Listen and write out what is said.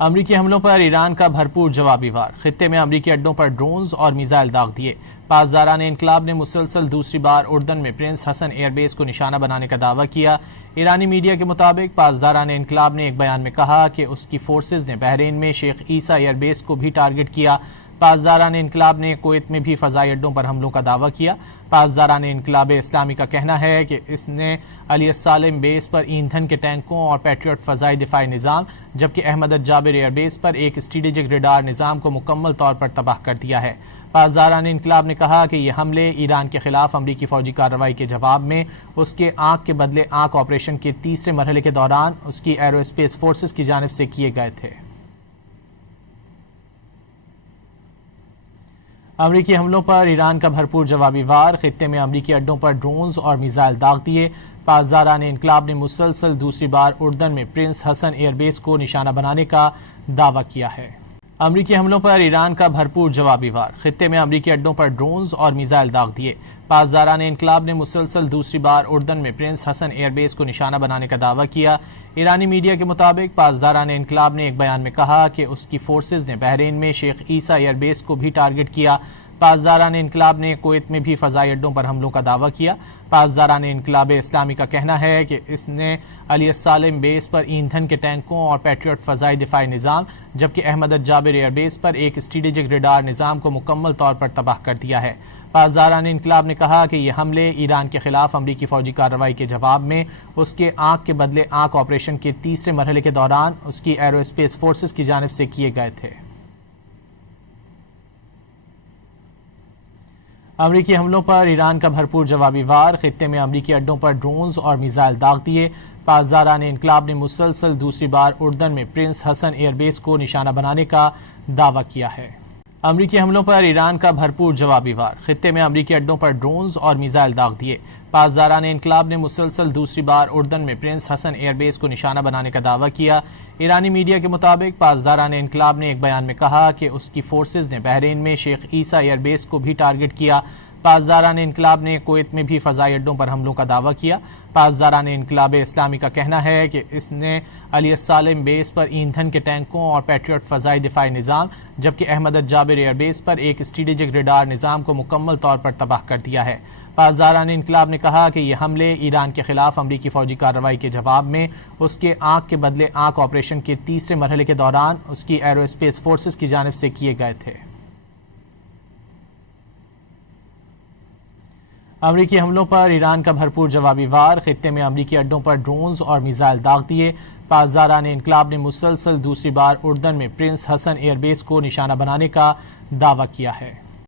امریکی حملوں پر ایران کا بھرپور جوابی وار، خطے میں امریکی اڈوں پر ڈرونز اور میزائل داغ دیے۔ پاسداران انقلاب نے مسلسل دوسری بار اردن میں پرنس حسن ایئر بیس کو نشانہ بنانے کا دعویٰ کیا۔ ایرانی میڈیا کے مطابق پاسداران انقلاب نے ایک بیان میں کہا کہ اس کی فورسز نے بحرین میں شیخ عیسیٰ ایئر بیس کو بھی ٹارگٹ کیا۔ پاسداران انقلاب نے کویت میں بھی فضائی اڈوں پر حملوں کا دعویٰ کیا۔ پاسداران انقلاب اسلامی کا کہنا ہے کہ اس نے علی السالم بیس پر ایندھن کے ٹینکوں اور پیٹریوٹ فضائی دفاعی نظام، جبکہ احمد الجابر ایئر بیس پر ایک اسٹریٹجک ریڈار نظام کو مکمل طور پر تباہ کر دیا ہے۔ پاسداران انقلاب نے کہا کہ یہ حملے ایران کے خلاف امریکی فوجی کارروائی کے جواب میں اس کے آنکھ کے بدلے آنکھ آپریشن کے تیسرے مرحلے کے دوران اس کی ایرو اسپیس فورسز کی جانب سے کیے گئے تھے۔ امریکی حملوں پر ایران کا بھرپور جوابی وار، خطے میں امریکی اڈوں پر ڈرونز اور میزائل داغ دیے۔ پاسداران انقلاب نے مسلسل دوسری بار اردن میں پرنس حسن ایئر بیس کو نشانہ بنانے کا دعویٰ کیا ہے۔ امریکی حملوں پر ایران کا بھرپور جوابی وار، خطے میں امریکی اڈوں پر ڈرونز اور میزائل داغ دیے۔ پاسداران انقلاب نے مسلسل دوسری بار اردن میں پرنس حسن ایئر بیس کو نشانہ بنانے کا دعویٰ کیا۔ ایرانی میڈیا کے مطابق پاسداران انقلاب نے ایک بیان میں کہا کہ اس کی فورسز نے بحرین میں شیخ عیسیٰ ایئر بیس کو بھی ٹارگٹ کیا۔ پاسداران انقلاب نے کویت میں بھی فضائی اڈوں پر حملوں کا دعویٰ کیا۔ پاسداران انقلاب اسلامی کا کہنا ہے کہ اس نے علی السالم بیس پر ایندھن کے ٹینکوں اور پیٹریوٹ فضائی دفاعی نظام، جبکہ احمد الجابر ایئر بیس پر ایک اسٹریٹجک ریڈار نظام کو مکمل طور پر تباہ کر دیا ہے۔ پاسداران انقلاب نے کہا کہ یہ حملے ایران کے خلاف امریکی فوجی کارروائی کے جواب میں اس کے آنکھ کے بدلے آنکھ آپریشن کے تیسرے مرحلے کے دوران اس کی ایرو اسپیس فورسز کی جانب سے کیے گئے تھے۔ امریکی حملوں پر ایران کا بھرپور جوابی وار، خطے میں امریکی اڈوں پر ڈرونز اور میزائل داغ دیے۔ پاسداران انقلاب نے مسلسل دوسری بار اردن میں پرنس حسن ایئر بیس کو نشانہ بنانے کا دعویٰ کیا ہے۔ امریکی حملوں پر ایران کا بھرپور جوابی وار، خطے میں امریکی اڈوں پر ڈرونز اور میزائل داغ دیے۔ پاسداران انقلاب نے مسلسل دوسری بار اردن میں پرنس حسن ایئر بیس کو نشانہ بنانے کا دعویٰ کیا۔ ایرانی میڈیا کے مطابق پاسداران انقلاب نے ایک بیان میں کہا کہ اس کی فورسز نے بحرین میں شیخ عیسیٰ ایئر بیس کو بھی ٹارگٹ کیا۔ پاسداران انقلاب نے کویت میں بھی فضائی اڈوں پر حملوں کا دعویٰ کیا۔ پاسداران انقلاب اسلامی کا کہنا ہے کہ اس نے علی السالم بیس پر ایندھن کے ٹینکوں اور پیٹریوٹ فضائی دفاعی نظام، جبکہ احمد الجابر ایئر بیس پر ایک اسٹریٹجک ریڈار نظام کو مکمل طور پر تباہ کر دیا ہے۔ پاسداران انقلاب نے کہا کہ یہ حملے ایران کے خلاف امریکی فوجی کارروائی کے جواب میں اس کے آنکھ کے بدلے آنکھ آپریشن کے تیسرے مرحلے کے دوران اس کی ایرو اسپیس فورسز کی جانب سے کیے گئے تھے۔ امریکی حملوں پر ایران کا بھرپور جوابی وار، خطے میں امریکی اڈوں پر ڈرونز اور میزائل داغ دیے۔ پاسداران انقلاب نے مسلسل دوسری بار اردن میں پرنس حسن ایئر بیس کو نشانہ بنانے کا دعویٰ کیا ہے۔